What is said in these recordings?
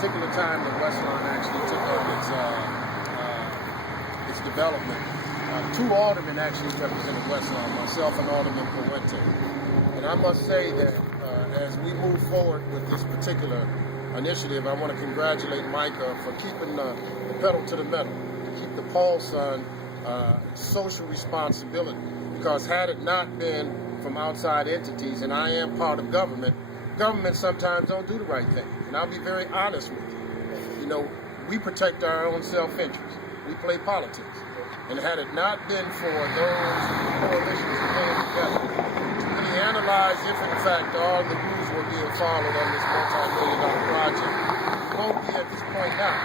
particular time that Westlawn actually took on its development, two aldermen actually represented Westlawn, myself and Alderman Proj. And I must say that as we move forward with this particular initiative, I want to congratulate Micah for keeping the pedal to the metal, to keep the pulse on social responsibility. Because had it not been from outside entities, and I am part of government sometimes don't do the right thing. And I'll be very honest with you. You know, we protect our own self-interest. We play politics. And had it not been for those coalitions playing together to really analyze if in fact all the rules were being followed on this multi-million-dollar project, we won't be at this point now.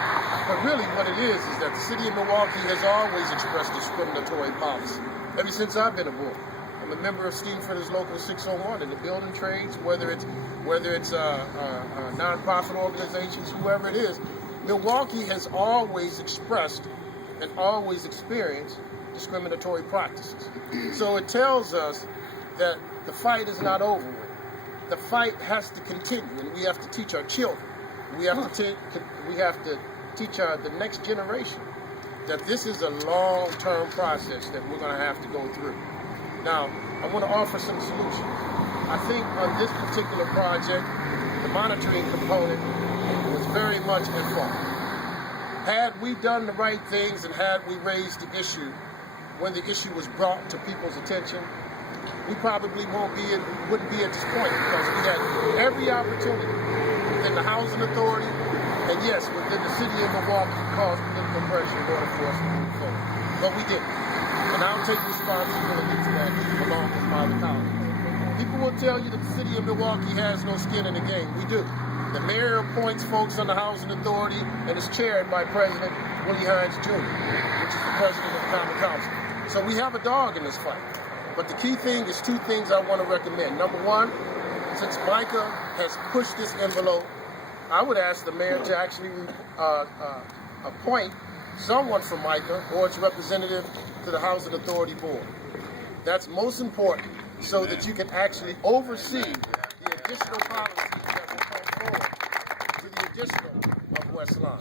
But really what it is that the city of Milwaukee has always expressed discriminatory policy ever since I've been aboard. I'm a member of Steamford's Local 601 in the building trades, whether it's nonprofit organizations, whoever it is. Milwaukee has always expressed and always experienced discriminatory practices. So it tells us that the fight is not over with. The fight has to continue, and we have to teach our children. We have to teach the next generation that this is a long-term process that we're going to have to go through. Now, I want to offer some solutions. I think on this particular project, the monitoring component was very much at fault. Had we done the right things and had we raised the issue when the issue was brought to people's attention, we probably wouldn't be at this point, because we had every opportunity within the housing authority and yes, within the city of Milwaukee to cause political pressure in order for us to move forward. But we didn't. And I'll take responsibility for that along with my colleagues. People will tell you that the city of Milwaukee has no skin in the game. We do. The mayor appoints folks on the housing authority and is chaired by President Willie Hines Jr., which is the president of the Common Council. So we have a dog in this fight. But the key thing is two things I want to recommend. Number one, since Micah has pushed this envelope, I would ask the mayor to actually appoint someone from Micah or its representative to the Housing Authority Board. That's most important, so that you can actually oversee the additional policies that will come forward to the additional of Westlawn.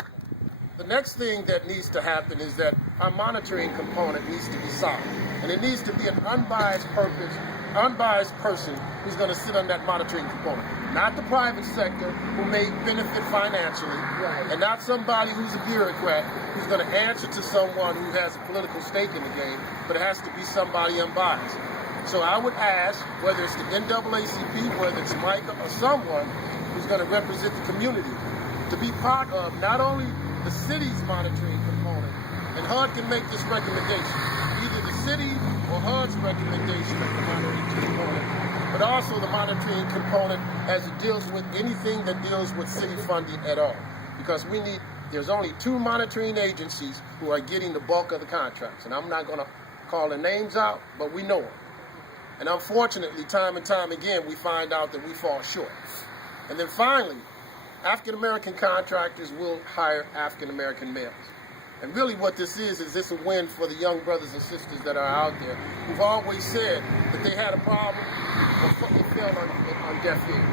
The next thing that needs to happen is that our monitoring component needs to be solid. And it needs to be an unbiased person who's going to sit on that monitoring component. Not the private sector who may benefit financially, and not somebody who's a bureaucrat who's going to answer to someone who has a political stake in the game, but it has to be somebody unbiased. So I would ask, whether it's the NAACP, whether it's Micah, or someone who's going to represent the community, to be part of not only the city's monitoring component, and HUD can make this recommendation, either the city or HUD's recommendation of the monitoring component, but also the monitoring component as it deals with anything that deals with city funding at all. Because there's only two monitoring agencies who are getting the bulk of the contracts, and I'm not going to call the names out, but we know them. And unfortunately, time and time again, we find out that we fall short. And then finally, African-American contractors will hire African-American males. And really what this is this a win for the young brothers and sisters that are out there who've always said that they had a problem, but it fell on deaf ears.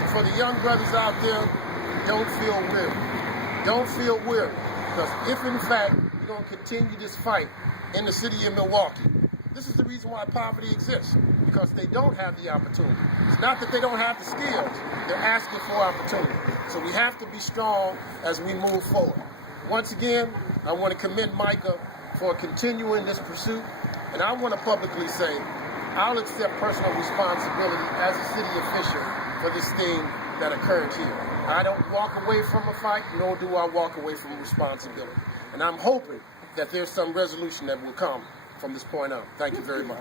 And for the young brothers out there, don't feel weary. Don't feel weary. Because if in fact we're going to continue this fight in the city of Milwaukee, this is the reason why poverty exists, because they don't have the opportunity. It's not that they don't have the skills, they're asking for opportunity. So we have to be strong as we move forward. Once again, I want to commend Micah for continuing this pursuit, and I want to publicly say I'll accept personal responsibility as a city official for this thing that occurred here. I don't walk away from a fight, nor do I walk away from responsibility. And I'm hoping that there's some resolution that will come from this point on. Thank you very much.